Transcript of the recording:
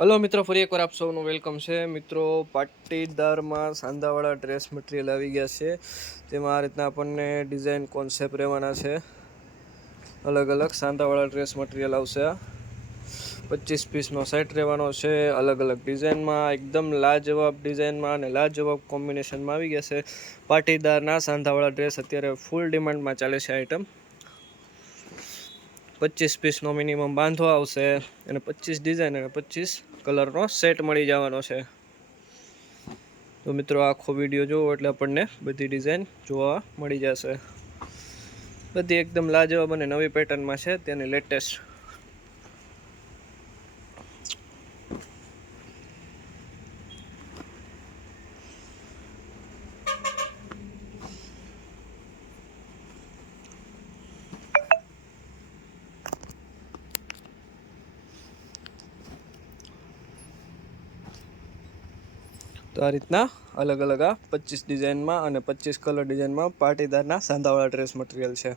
Hello મિત્રો, ફરી એકવાર આપ સૌનું વેલકમ છે. મિત્રો, પાટીદારમાં સાંધાવાળા ડ્રેસ મટીરિયલ આવી ગયા છે. તેમાં આ રીતના આપણને ડિઝાઇન કોન્સેપ્ટ રહેવાના છે. અલગ અલગ સાંધાવાળા ડ્રેસ મટીરિયલ આવશે. 25 પીસનો સેટ રહેવાનો છે. અલગ અલગ ડિઝાઇનમાં એકદમ લાજવાબ ડિઝાઇનમાં અને લાજવાબ કોમ્બિનેશનમાં આવી ગયા છે. પાટીદારના સાંધાવાળા ડ્રેસ અત્યારે ફૂલ ડિમાન્ડમાં ચાલે છે આઇટમ. 25 પીસનો મિનિમમ બાંધવા આવશે અને 25 ડિઝાઇન અને 25 કલરનો સેટ મળી જવાનો છે. તો મિત્રો, આખો વિડીયો જોવો એટલે આપણને બધી ડિઝાઇન જોવા મળી જશે. બધી એકદમ લાજવાબ અને નવી પેટર્નમાં છે, તેની લેટેસ્ટ. તો આ રીતના અલગ અલગ 25 ડિઝાઇનમાં અને 25 કલર ડિઝાઇનમાં પાટીદારના સાંધાવાળા ડ્રેસ મટીરિયલ છે.